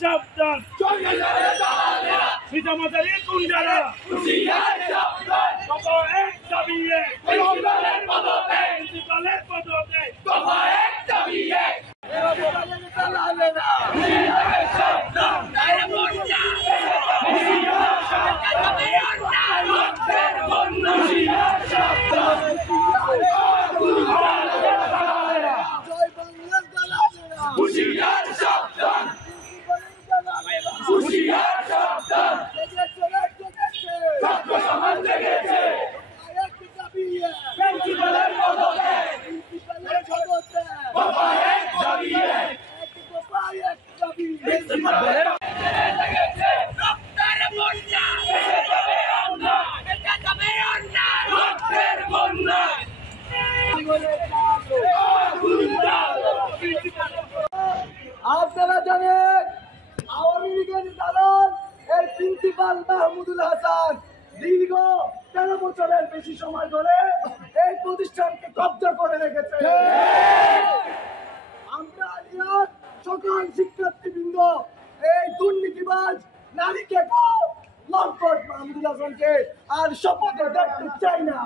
সাবধান সীতামাতারি কুঞ্জারা কত এক দাবি প্রিন্সিপালের পদতে আপনারা জানেন আওয়ামী লীগের দালাল এই প্রিন্সিপাল মাহমুদুল হাসান দীর্ঘ 13 বছরের বেশি সময় ধরে এই প্রতিষ্ঠানকে কব্জা করে রেখেছে। আমরা আজ সকল শিক্ষার্থীবৃন্দ এই দুর্নীতিবাজ নারীকে লম্পট মাহমুদুল হাসানকে আর শপথে দেখতে চাই না।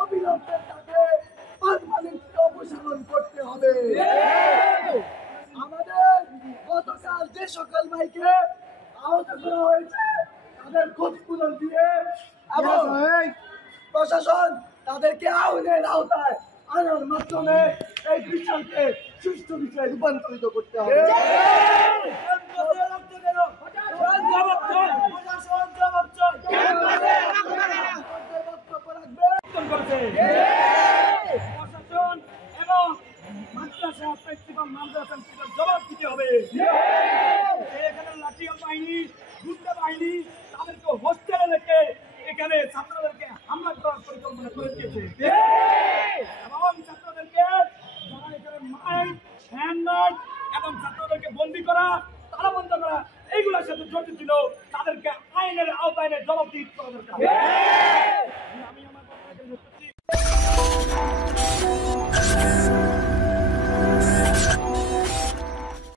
অবিলম্বে তাকে পার্মানেন্ট অপসারণ করতে হবে। আমাদের গতকাল যে সকল ভাইকে আহত করা হয়েছে তাদের ক্ষতিপূরণ দিয়ে এবং প্রশাসন তাদেরকে আইনের আওতায় আনার মাধ্যমে এই বিচারকে সুষ্ঠু বিষয়ে রূপান্তরিত করতে হবে। জবাব দিতে হবে। এখানে লাঠিয়াল বাহিনী, গুন্ডা বাহিনী তাদেরকে হোস্টেলে রেখে এখানে ছাত্রদেরকে হামলা করার পরিকল্পনা করে দিয়েছে এবং ছাত্রদেরকে যারা এখানে মাইক, হ্যান্ডনাইট এবং ছাত্রদেরকে বন্দী করা, তালা বন্ধ করা এইগুলোর সাথে জড়িত ছিল, তাদেরকে আইনের আওতায় জবাব দিতে করা দরকার। আমি আমার কথা